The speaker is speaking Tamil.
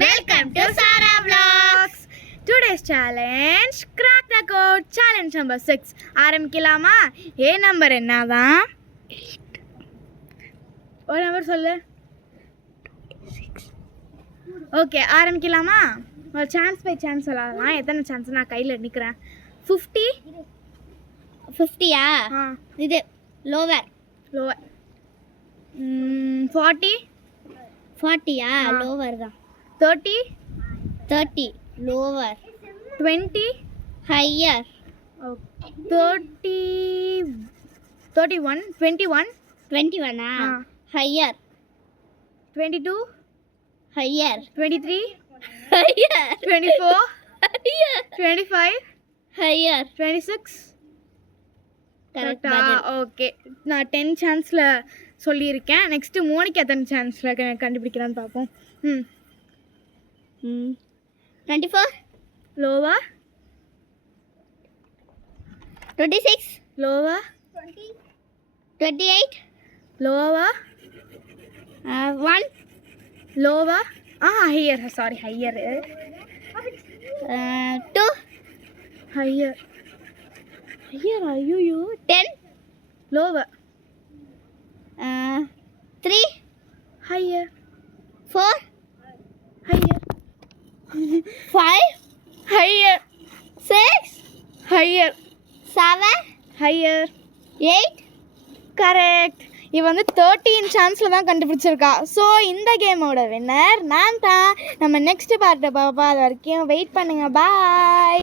Welcome to Sara Vlogs. Today's challenge crack the code challenge number 6. ஆரம்பிக்கலாமா? A number என்னதான்? 8. ஒரு நம்பர் சொல்லு. 26. ஓகே, ஆரம்பிக்கலாமா? ஒரு சான்ஸ் பை சான்ஸ் சொல்லலாம். எத்தனை சான்ஸ் நான் கையில நிக்கிறேன்? 50. 50யா? இது லோவர். 40. 40யா? லோவர் தான். 30. 30 lower. 20. Higher. 30. 31. 21. 21 higher. 22. Higher. 23. Higher. 24. Higher. 25. Higher. 26. கரெக்டா? ஓகே, நான் 10 சான்ஸில் சொல்லியிருக்கேன். நெக்ஸ்ட்டு மோனிக்கு எத்தனை சான்ஸில் கண்டுபிடிக்கிறான்னு பார்ப்போம். 24. லோவா. 26. லோவா. 28. லோவா. 1. லோவா. Higher, sorry, higher. 2. Higher. Higher, ஐயோ. 10. லோவா. 3. Higher. 4. Higher. 5. Higher. 6. Higher. 7. Higher. 8. Correct. இவ வந்து 13 சான்ஸில் தான் கண்டுபிடிச்சிருக்கா. ஸோ இந்த கேமோட வின்னர் நான் தான். நம்ம நெக்ஸ்ட் பார்ட்டை பார்ப்போம். அது வரைக்கும் வெயிட் பண்ணுங்கள். பாய்.